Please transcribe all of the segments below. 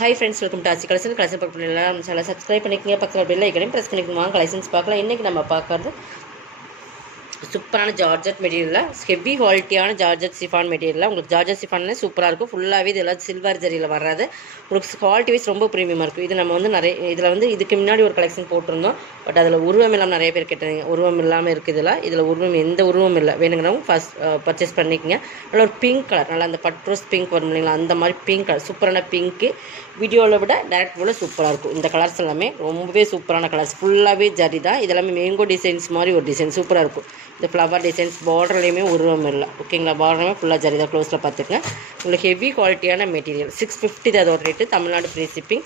Hi friends, welcome to Aachi collection. Collection பார்க்கலாம் நம்ம சேனலை சப்ஸ்கிரைப் பண்ணிக்கங்க. பக்கத்தில் பெல் ஐக்கனையும் ப்ரெஸ் பண்ணிக்கோங்க. கலெக்ஷன்ஸ் பார்க்கலாம். இன்றைக்கி நம்ம பார்க்குறது சூப்பரான ஜார்ஜெட் மெட்டீரியலில் ஹெவி குவாலிட்டியான ஜார்ஜெட் சிஃபான் மெட்டீரியலில் உங்களுக்கு ஜார்ஜெட் சிஃபானே சூப்பராக இருக்கும். ஃபுல்லாகவே இது எல்லாம் சில்வர் ஜரியில் வராது. உங்களுக்கு குவாலிட்டி வைஸ் ரொம்ப ப்ரீமியமாக இருக்கும். இது நம்ம வந்து இதில் இதுக்கு முன்னாடி ஒரு கலெக்ஷன் போட்டிருந்தோம். பட் அதில் உருவம் இல்லாமல் நிறைய பேர் கேட்டாங்க. உருவம் இல்லாமல் இருக்குது. இதில் உருவம் எந்த உருவம் இல்லை. வேணுங்கிறவங்க ஃபஸ்ட் பர்ச்சேஸ் பண்ணிக்கங்க. நல்லா ஒரு பிங்க் கலர், நல்லா அந்த பட்ரோஸ் பிங்க் வரும் இல்லைங்களா, அந்த மாதிரி பிங்க் கலர் சூப்பரான பிங்க்கு. வீடியோவில் விட டேரக்ட் விட சூப்பராக இருக்கும். இந்த கலர்ஸ் எல்லாமே ரொம்பவே சூப்பரான கலர்ஸ். ஃபுல்லாகவே ஜரி தான். இதெல்லாமே மேங்கோ டிசைன்ஸ் மாதிரி ஒரு டிசைன் சூப்பராக இருக்கும். இந்த ஃப்ளவர் டிசைன்ஸ் பார்டர்லேயுமே உருவம் இல்லை. ஓகேங்களா, பார்டருமே ஃபுல்லாக ஜரி தான். க்ளோஸில் பார்த்துக்கங்க. உங்களுக்கு ஹெவி குவாலிட்டியான மெட்டீரியல். 650 தான் அதோட ரேட்டு. Tamil Nadu free shipping.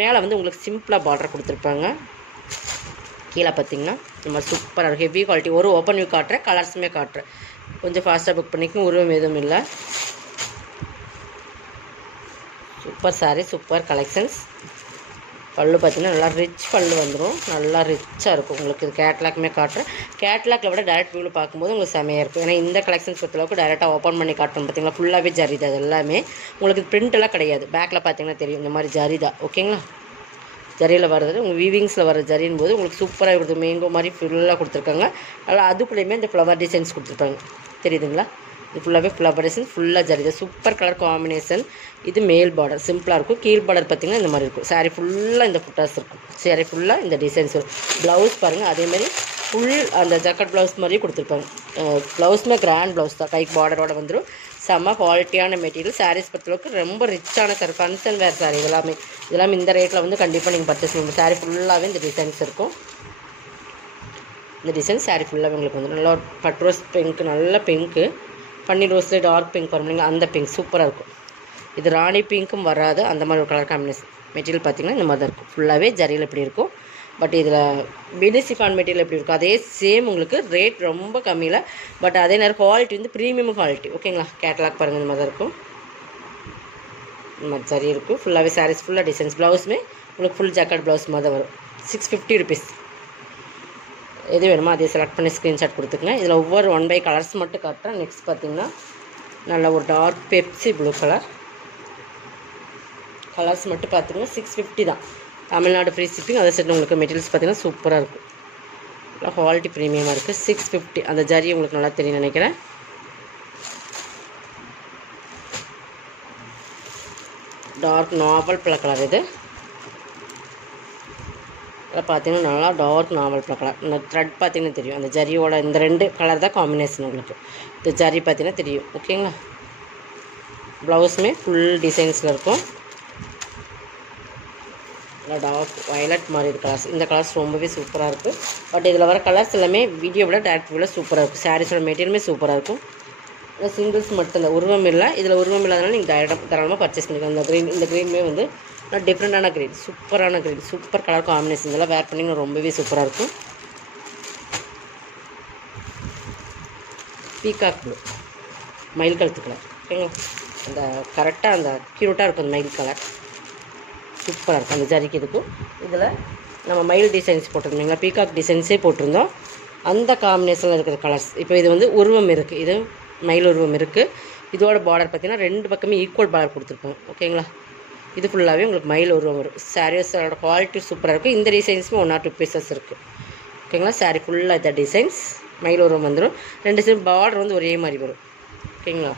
மேலே உங்களுக்கு சிம்பிளாக பார்டர் கொடுத்துருப்பாங்க. கீழே பார்த்தீங்கன்னா இந்த மாதிரி சூப்பராக இருக்கும். Heavy quality. ஒரு ஓப்பன் வியூ காட்டுறேன், கலர்ஸுமே காட்டுறேன். கொஞ்சம் ஃபாஸ்ட்டாக புக் பண்ணிக்கணும். உருவம் எதுவும் இல்லை. Super sari, super collections. பல்லு பார்த்தீங்கன்னா நல்லா ரிச் பல்லு வந்துடும். நல்லா ரிச்சாக இருக்கும். உங்களுக்கு இது கேட்லாக்குமே காட்டுறேன். கேட்லாக்கில் விட டேரக்ட் வியூவில் பார்க்கும்போது உங்களுக்கு செமையாக இருக்கும். ஏன்னா இந்த கலெக்ஷன்ஸ் பொறுத்தளவுக்கு டேரெக்டாக ஓப்பன் பண்ணி காட்டணும். பார்த்தீங்களா, ஃபுல்லாகவே ஜரி தான். அது எல்லாமே உங்களுக்கு பிரிண்டெல்லாம் கிடையாது. பேக்கில் பார்த்தீங்கன்னா தெரியும், இந்த மாதிரி ஜரி தான். ஓகேங்களா, ஜரியில் வர்றது உங்கள் வீவிங்ஸில் வர ஜரின் போது உங்களுக்கு சூப்பராக கொடுத்து மேங்கோ மாதிரி ஃபுல்லாக கொடுத்துருக்காங்க. நல்லா அதுக்குள்ளேயுமே இந்த ஃப்ளவர் டிசைன்ஸ் கொடுத்துருப்பாங்க. தெரியுதுங்களா, இது ஃபுல்லாகவே ஃப்ளவர் டிசைன் ஃபுல்லாக ஜரி தான். Super colour combination. இது மேல் பார்டர் சிம்பிளாக இருக்கும். கீழ் பார்டர் பார்த்திங்கன்னா இந்த மாதிரி இருக்கும். சாரீ ஃபுல்லாக இந்த புட்டாஸ் இருக்கும். சாரீ ஃபுல்லாக இந்த டிசைன்ஸ் இருக்கும். ப்ளவுஸ் பாருங்கள், அதேமாதிரி ஃபுல் அந்த ஜக்கெட் ப்ளவுஸ் மாதிரியே கொடுத்துருப்பாங்க. ப்ளவுஸுமே கிராண்ட் ப்ளவுஸ் தான். கைக்கு பார்டரோட வந்துடும். செம்ம குவாலிட்டியான மெட்டீரியல். சாரீஸ் பொறுத்தளவுக்கு ரொம்ப ரிச்சான சாரி. ஃபங்க்ஷன் வேர் சாரி இதெல்லாமே இந்த ரேட்டில் கண்டிப்பாக நீங்கள் பர்ச்சேஸ் பண்ணுங்கள். சாரீ ஃபுல்லாகவே இந்த டிசைன்ஸ் இருக்கும். இந்த டிசைன் சாரீ ஃபுல்லாகவே உங்களுக்கு நல்லா பட்ரோஸ் பிங்க், நல்ல பிங்க்கு. பன்னீர் ரோஸில் டார்க் பிங்க் வரும் இல்லைங்களா, அந்த பிங்க் சூப்பராக இருக்கும். இது ராணி பிங்க்கும் வராது. அந்த மாதிரி ஒரு கலர் காம்பினேஷன். மெட்டீரியல் பார்த்திங்கன்னா இந்த மாதிரி தான் இருக்கும். ஃபுல்லாகவே ஜரியில் இப்படி இருக்கும். பட் இதில் பெடி சிஃபான் மெட்டீரியல் எப்படி இருக்கும் அதே சேம். உங்களுக்கு ரேட் ரொம்ப கம்மியில். பட் அதே நேரம் குவாலிட்டி ப்ரீமியம் குவாலிட்டி. ஓகேங்களா, கேட்லாக் பாருங்கள் இந்த மாதிரி தான் இருக்கும். இந்த மாதிரி ஜரி இருக்கும். ஃபுல்லாகவே சாரீஸ் ஃபுல்லாக டிசைன்ஸ். ப்ளவுஸுமே உங்களுக்கு ஃபுல் ஜாக்கெட் ப்ளவுஸ் மாதிரி தான் வரும். 650 ருபீஸ். எது வேணுமோ அதே செலக்ட் பண்ணி ஸ்க்ரீன்ஷாட் கொடுத்துக்குங்க. இதில் ஒவ்வொரு 1 பை கலர்ஸ் மட்டும் காட்டுறேன். நெக்ஸ்ட் பார்த்திங்கன்னா நல்ல ஒரு dark Pepsi blue colour. Colours மட்டும் பார்த்துக்கோங்க. 650 தான். Tamil Nadu free shipping. அதை சைடு உங்களுக்கு மெட்டீரியல்ஸ் பார்த்திங்கன்னா சூப்பராக இருக்கும். நல்லா குவாலிட்டி ப்ரீமியமாக இருக்குது. 650. அந்த ஜரி உங்களுக்கு நல்லா தெரியும் நினைக்கிறேன். டார்க் நாவல் பழ கலர் இது. அதில் பார்த்தீங்கன்னா நல்லா டார்க் நாவல் பழ கலர். இந்த த்ரெட் பார்த்தீங்கன்னா தெரியும். அந்த ஜரியோட இந்த 2 கலர் தான் காம்பினேஷன் உங்களுக்கு. இந்த ஜரி பார்த்தீங்கன்னா தெரியும். ஓகேங்களா, ப்ளவுஸுமே ஃபுல் டிசைன்ஸில் இருக்கும். நல்லா டார்க் வயலட் மாதிரி இது கலர்ஸ். இந்த கலர்ஸ் ரொம்பவே சூப்பராக இருக்குது. பட் இதில் வர கலர்ஸ் எல்லாமே வீடியோ விட டேரக்ட் விட சூப்பராக இருக்கும். சாரீஸோட மெட்டீரியலுமே சூப்பராக இருக்கும். இல்லை சிங்கிள்ஸ் மட்டும் இல்லை, உருவம் இல்லை. இதில் உருவம் இல்லாதனால நீங்கள் தாராளமாக பர்ச்சேஸ் பண்ணிக்கலாம். இந்த க்ரீனுமே டிஃப்ரெண்ட்டான க்ரீன், சூப்பரான க்ரீன், சூப்பர் கலர் காம்பினேஷன். இதெல்லாம் வேர் பண்ணிங்கன்னா ரொம்பவே சூப்பராக இருக்கும். பீகாக் ப்ளூ, மயில் கழுத்து கலர். ஓகேங்களா, அந்த கரெக்டாக அந்த க்யூட்டாக இருக்கும். அந்த மயில் கலர் சூப்பராக இருக்கும். அந்த ஜரிக்கு இதுக்கும் இதில் நம்ம மயில் டிசைன்ஸ் போட்டிருந்தீங்களா, பீகாக் டிசைன்ஸே போட்டிருந்தோம். அந்த காம்பினேஷனில் இருக்கிற கலர்ஸ். இப்போ இது உருவம் இருக்குது. இது மயில் உருவம் இருக்குது. இதோட பார்டர் பார்த்திங்கன்னா 2 பக்கமே ஈக்குவல் பார்டர் கொடுத்துருப்போம். ஓகேங்களா, இது ஃபுல்லாகவே உங்களுக்கு மயில் உருவம் வரும். சாரீஸோட குவாலிட்டி சூப்பராக இருக்குது. இந்த டிசைன்ஸுமே 1 or 2 பீசஸ் இருக்குது. ஓகேங்களா, சாரீ ஃபுல்லாக இந்த டிசைன்ஸ் மயில் உருவம் வந்துடும். 2 டிசைன் பார்டர் ஒரே மாதிரி வரும். ஓகேங்களா,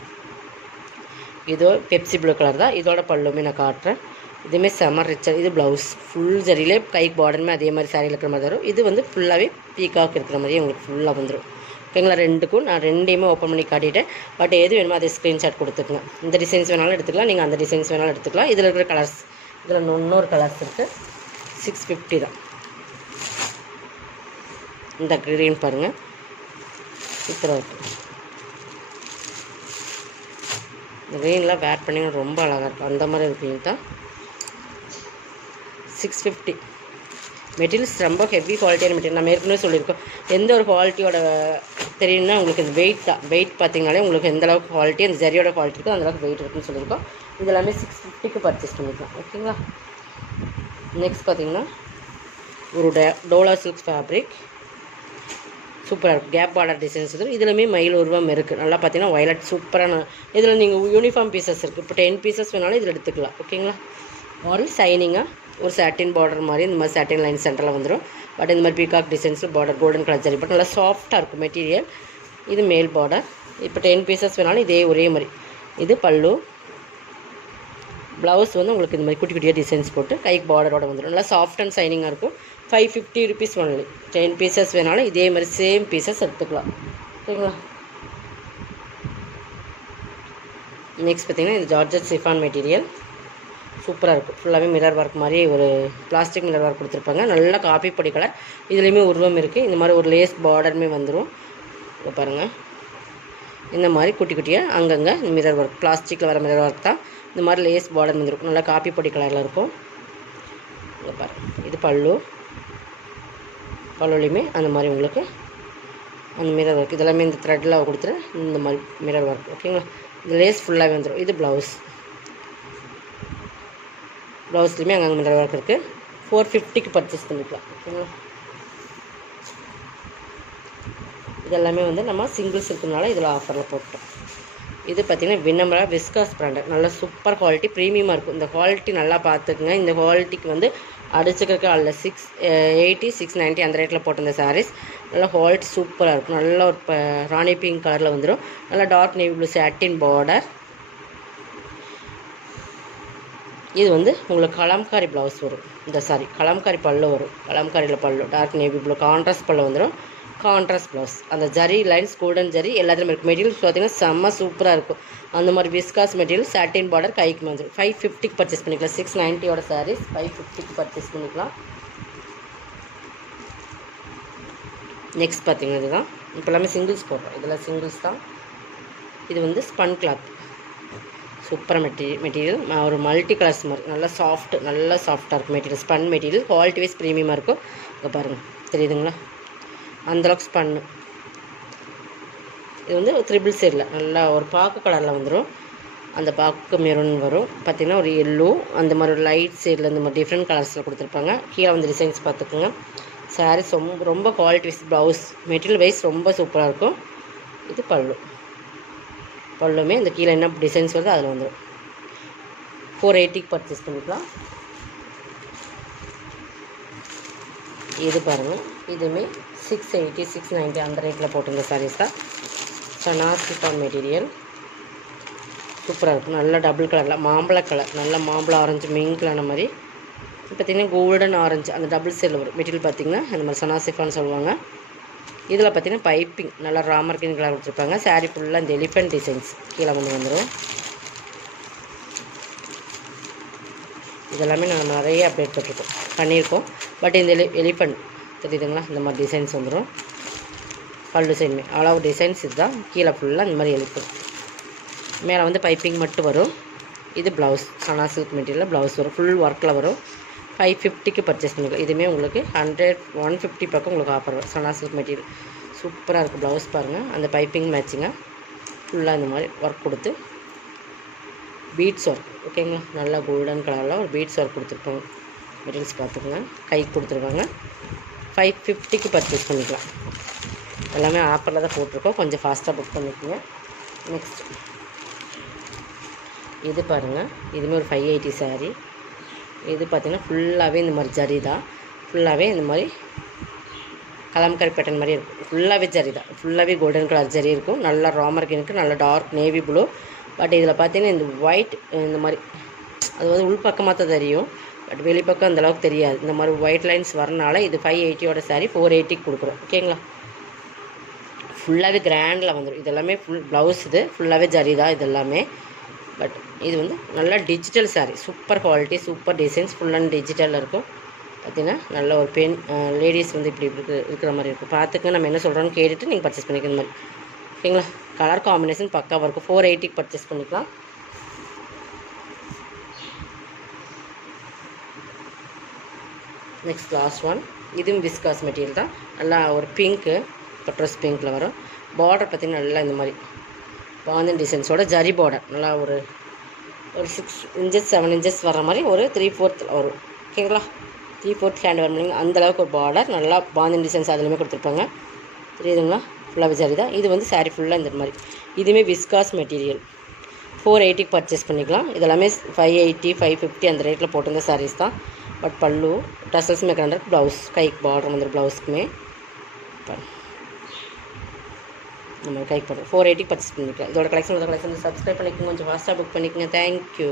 இதோ பெப்சி ப்ளூ கலர் தான். இதோட பல்லுமே நான் காட்டுறேன். இதுவுமே செம ரிச்சர். இது ப்ளவுஸ் ஃபுல் ஜரியிலே கைக்கு பார்டருமே அதே மாதிரி சாரியில் இருக்கிற மாதிரி வரும். இது ஃபுல்லாகவே பீகாக் இருக்கிற மாதிரியே உங்களுக்கு ஃபுல்லாக வந்துடும். ஓகேங்களா, 2க்கும் நான் 2டையுமே ஓப்பன் பண்ணி காட்டிட்டேன். பட் எது வேணுமோ அதை ஸ்க்ரீன்ஷாட் கொடுத்துக்கலாம். இந்த டிசைன்ஸ் வேணாலும் எடுத்துக்கலாம், நீங்கள் அந்த டிசைன்ஸ் வேணாலும் எடுத்துக்கலாம். இதில் இருக்கிற கலர்ஸ், இதில் இன்னொரு கலர்ஸ் இருக்குது. 650 தான். இந்த க்ரீன் பாருங்கள், சூப்பராக இருக்குது. இந்த க்ரீன்லாம் வேர் பண்ணிங்கன்னா ரொம்ப அழகாக இருக்கும். அந்த மாதிரி க்ரீன் தான். 650. மெட்டீரியல்ஸ் ரொம்ப ஹெவி குவாலிட்டியான மெட்டீரியல். நம்ம ஏற்கனவே சொல்லியிருக்கோம். எந்த ஒரு குவாலிட்டியோட தெரியும்னா உங்களுக்கு இந்த வெயிட் தான். வெயிட் பார்த்திங்கனாலே உங்களுக்கு எந்த அளவுக்கு குவாலிட்டி, அந்த ஜரியோட குவாலிட்டி இருக்கோ அந்தளவுக்கு வெயிட் இருக்குன்னு சொல்லியிருக்கோம். இது எல்லாமே 650க்கு பர்ச்சேஸ் பண்ணிக்கலாம். ஓகேங்களா, நெக்ஸ்ட் பார்த்திங்கன்னா ஒரு டோலா சில்க் ஃபேப்ரிக் சூப்பராக இருக்கும். கேப் பார்டர் டிசைன்ஸ் இருக்குது. இதுலையுமே மயில் உருவம் இருக்குது. நல்லா பார்த்தீங்கன்னா வயலட் சூப்பரான. இதில் நீங்கள் யூனிஃபார்ம் பீசஸ் இருக்குது. இப்போ 10 பீசஸ் வேணாலும் இதில் எடுத்துக்கலாம். ஓகேங்களா, ஒரு ஷைனிங்காக ஒரு சாட்டின் பார்டர் மாதிரி இந்த மாதிரி சாட்டின் லைன் சென்டரில் வந்துடும். பட் இந்த மாதிரி பீகாக் டிசைன்ஸில் border golden colour zari but நல்லா சாஃப்டாக இருக்கும் மெட்டீரியல். இது மேல் பார்டர். இப்போ 10 பீசஸ் வேணாலும் இதே ஒரே மாதிரி. இது பல்லு. ப்ளவுஸ் வந்து உங்களுக்கு இந்த மாதிரி குட்டி குட்டியாக டிசைன்ஸ் போட்டு கைக்கு பார்டரோட வந்துடும். நல்லா சாஃப்ட் அண்ட் ஷைனிங்காக இருக்கும். 550 rupees ஒன்லி. 10 பீசஸ் வேணாலும் இதே மாதிரி சேம் பீசஸ் எடுத்துக்கலாம். ஓகேங்களா? நெக்ஸ்ட் பார்த்திங்கன்னா இது ஜார்ஜட் சிஃபான் மெட்டீரியல். சூப்பராக இருக்கும். ஃபுல்லாகவே மிரர் ஒர்க் மாதிரி ஒரு பிளாஸ்டிக் மிரர் ஒர்க் கொடுத்துருப்பாங்க. நல்லா காப்பி பொடி கலர். இதுலேயுமே உருவம் இருக்குது. இந்த மாதிரி ஒரு லேஸ் பார்டருமே வந்துடும். இப்போ பாருங்கள், இந்த மாதிரி குட்டி குட்டியாக அங்கங்கே மிரர் ஒர்க், பிளாஸ்டிக்கில் வர மிரர் ஒர்க் தான். இந்த மாதிரி லேஸ் பார்டர் வந்துருக்கும். நல்லா காப்பி பொடி கலரில் இருக்கும். இங்கே பாருங்கள், இது பல்லு. பல்லுலையுமே அந்த மாதிரி உங்களுக்கு அந்த மிரர் ஒர்க் இதெல்லாமே இந்த த்ரெட்டில் கொடுத்துரு இந்த மாதிரி மிரர் ஒர்க். ஓகேங்களா? இந்த லேஸ் ஃபுல்லாகவே வந்துடும். இது ப்ளவுஸ். ப்ளவுஸ்லையுமே அங்கங்கே மிரர் ஒர்க் இருக்குது. 450க்கு பர்ச்சேஸ் பண்ணிக்கலாம். ஓகேங்களா? இதெல்லாமே வந்து நம்ம சிங்கிள்ஸ் இருக்கிறதுனால இதில் ஆஃபரில் போட்டோம். இது பார்த்திங்கன்னா வினம்ரா விஸ்காஸ் பிராண்டட். நல்லா சூப்பர் குவாலிட்டி, ப்ரீமியமாக இருக்கும். இந்த குவாலிட்டி நல்லா பார்த்துக்குங்க. இந்த குவாலிட்டிக்கு வந்து அடிச்சுக்கிறதுக்கு அல்ல 680 690 அந்த ரேட்டில் போட்ட இந்த சாரீஸ் நல்லா குவாலிட்டி சூப்பராக இருக்கும். நல்லா ஒரு ராணி பிங்க் கலரில் வந்துடும். நல்லா dark navy blue satin border. இது வந்து உங்களுக்கு கலம்காரி ப்ளவுஸ் வரும். இந்த சாரி கலம்காரி பல்லு வரும். கலம்காரியில் பல்லு டார்க் நேவி ப்ளூ கான்ட்ராஸ்ட் பல்லு வந்துடும். Contrast blouse. அந்த ஜரி லைன்ஸ் கோல்டன் ஜரி எல்லாத்துலேயும் இருக்குது. மெட்டீரியல்ஸ் பார்த்திங்கன்னா செம்ம சூப்பராக இருக்கும். அந்த மாதிரி விஸ்காஸ் மெட்டீரியல் சாட்டின் பார்டர் கைக்கு வந்துடும். 550க்கு பர்ச்சேஸ் பண்ணிக்கலாம். 690 சாரீஸ் 550க்கு பர்ச்சேஸ் பண்ணிக்கலாம். நெக்ஸ்ட் பார்த்திங்கன்னா இதுதான். இப்போ எல்லாமே சிங்கிள்ஸ் போடுறோம். இதெல்லாம் சிங்கிள்ஸ் தான். இது வந்து ஸ்பன் கிளாத். சூப்பராக மெட்டீரியல் ஒரு மல்டி கலர்ஸ் மாதிரி நல்லா சாஃப்டாக இருக்கும் material. Spun material quality wise ப்ரீமியமாக இருக்கும். இங்கே பாருங்கள், தெரியுதுங்களா? அந்தளவுக்கு ஸ்பன்னு. இது வந்து த்ரிபிள் ஷேடில் நல்லா ஒரு பாக்கு கலரில் வந்துடும். அந்த பாக்கு மெரூன் வரும். பார்த்திங்கன்னா ஒரு எல்லோ அந்த மாதிரி ஒரு லைட் ஷேடில் இந்த மாதிரி டிஃப்ரெண்ட் கலர்ஸில் கொடுத்துருப்பாங்க. கீழே வந்து டிசைன்ஸ் பார்த்துக்குங்க. சாரீஸ் ரொம்ப quality wise blouse material wise ரொம்ப சூப்பராக இருக்கும். இது பல்லு. பல்லுமே இந்த கீழே என்ன டிசைன்ஸ் வருது அதில் வந்துடும். 480க்கு பர்ச்சேஸ் பண்ணிக்கலாம். இது பாருங்கள், இதுவுமே 680 690 அந்த ரேட்டில் போட்டிருந்த சாரீஸ் தான். சனா சிஃபான் மெட்டீரியல் சூப்பராக இருக்கும். நல்லா டபுள் கலரில் மாம்பழ கலர், நல்லா மாம்பழ ஆரஞ்சு மிங்க்லான மாதிரி பார்த்திங்கன்னா கோல்டன் ஆரஞ்சு அந்த டபுள் ஷேடில் வரும். மெட்டீரியல் பார்த்திங்கன்னா அந்த மாதிரி சனா சிஃபான் சொல்லுவாங்க. இதில் பார்த்திங்கன்னா பைப்பிங் நல்லா ராமர் கிரீன் கலர் கொடுத்துருப்பாங்க. சாரீ ஃபுல்லாக இந்த எலிஃபென்ட் டிசைன்ஸ் கீழே வந்துடும். இதெல்லாமே நாங்கள் நிறைய அப்டேட் பண்ணியிருக்கோம். பட் இந்த எலிஃபென்ட் தெரியுதுங்களா? இந்த மாதிரி டிசைன்ஸ் வந்துடும். பல்லு சைடுமே அளவு டிசைன்ஸ் இதுதான். கீழே ஃபுல்லாக இந்த மாதிரி எலிஃபென்ட். மேலே வந்து பைப்பிங் மட்டும் வரும். இது ப்ளவுஸ். சனா சில்க் மெட்டீரியலில் ப்ளவுஸ் வரும். ஃபுல் ஒர்க்கில் வரும். 550க்கு பர்ச்சேஸ் பண்ணிக்கலாம். இதுவுமே உங்களுக்கு 150 பக்கம் உங்களுக்கு ஆஃபர் வரும். சனா சில்க் மெட்டீரியல் சூப்பராக இருக்குது. ப்ளவுஸ் பாருங்கள், அந்த பைப்பிங் மேட்சிங்காக ஃபுல்லாக இந்த மாதிரி ஒர்க் கொடுத்து பீட்ஸ் ஒர்க். ஓகேங்களா? நல்லா கோல்டன் கலரில் ஒரு பீட்ஸ் ஒர்க் கொடுத்துருப்பாங்க. மெட்டீரியல்ஸ் பார்த்துக்கோங்க. கைக்கு கொடுத்துருக்காங்க. 550க்கு பர்ச்சேஸ் பண்ணிக்கலாம். எல்லாமே ஆஃபரில் தான் போட்டிருக்கோம். கொஞ்சம் ஃபாஸ்ட்டாக புக் பண்ணிக்கோங்க. நெக்ஸ்ட் இது பாருங்கள், இதுவுமே ஒரு 580 சாரீ. இது பார்த்திங்கன்னா ஃபுல்லாகவே இந்த மாதிரி ஜரி தான். ஃபுல்லாகவே இந்த மாதிரி கலம்கரி பேட்டர்ன் மாதிரி இருக்கும். ஃபுல்லாகவே ஜரி தான். ஃபுல்லாகவே கோல்டன் கலர் ஜரி இருக்கும். நல்லா ராமர் கிரீனுக்கு நல்ல டார்க் நேவி ப்ளூ. பட் இதில் பார்த்திங்கன்னா இந்த ஒயிட் இந்த மாதிரி அது வந்து உள்பக்கமாக தான் தெரியும். பட் வெளிப்பக்கம் அந்தளவுக்கு தெரியாது. இந்த மாதிரி ஒயிட் லைன்ஸ் வரனால இது 580 சாரீ 480க்கு கொடுக்குறோம். ஓகேங்களா? ஃபுல்லாகவே கிராண்டில் வந்துடும். இதெல்லாமே ஃபுல் ப்ளவுஸ். இது ஃபுல்லாகவே ஜரி தான் இது எல்லாமே. பட் இது வந்து நல்லா digital sari. Super quality, super designs, full and டிஜிட்டலில் இருக்கும். பார்த்திங்கன்னா நல்ல ஒரு பெண் லேடிஸ் வந்து இப்படி இருக்கிற மாதிரி இருக்கும். பார்த்துக்க நம்ம என்ன சொல்கிறோன்னு கேட்டுட்டு நீங்கள் பர்ச்சேஸ் பண்ணிக்கிற மாதிரி. ஓகேங்களா? கலர் காம்பினேஷன் பக்காவாக இருக்கும். 480க்கு பர்ச்சேஸ் பண்ணிக்கலாம். Next last one. இதுவும் விஸ்காஸ் மெட்டீரியல் தான். நல்லா ஒரு பிங்க்கு பட்ரஸ் பிங்க்கில் வரும். பார்டர் பார்த்திங்கன்னா நல்லா இந்த மாதிரி பாந்தன் டிசைன்ஸோட ஜரி பார்டர் நல்லா ஒரு 6 இன்ச்சஸ் 7 இன்ச்சஸ் வர மாதிரி ஒரு 3/4 வரும். ஓகேங்களா? 3/4 ஹேண்ட் வர முடியுங்க. அந்தளவுக்கு ஒரு பார்டர் நல்லா பாந்தன் டிசைன்ஸ் அதுலேயுமே கொடுத்துருப்பாங்க. தெரியுதுங்களா? ஃபுல்லாகவே ஜரி தான். இது வந்து சாரீ ஃபுல்லாக இந்த மாதிரி. இதுவுமே விஸ்காஸ் மெட்டீரியல். 480க்கு பர்ச்சேஸ் பண்ணிக்கலாம். இதெல்லாமே 580 550 அந்த ரேட்டில் போட்டிருந்த சாரீஸ் தான். பட் பல்லு டசல்ஸ் மேக்கண்டர் ப்ளவுஸ் கைக்கு பார்டர் வந்துடும். ப்ளவுஸ்க்குமே நம்ம கைக்கு பார்டர் 480க்கு பர்ச்சேஸ் பண்ணிக்கலாம். இதோட கலெக்ஷன் சப்ஸ்கிரைப் பண்ணிக்கோங்க, கொஞ்சம் ஃபாஸ்ட்டாக புக் பண்ணிக்கோங்க. தேங்க்யூ.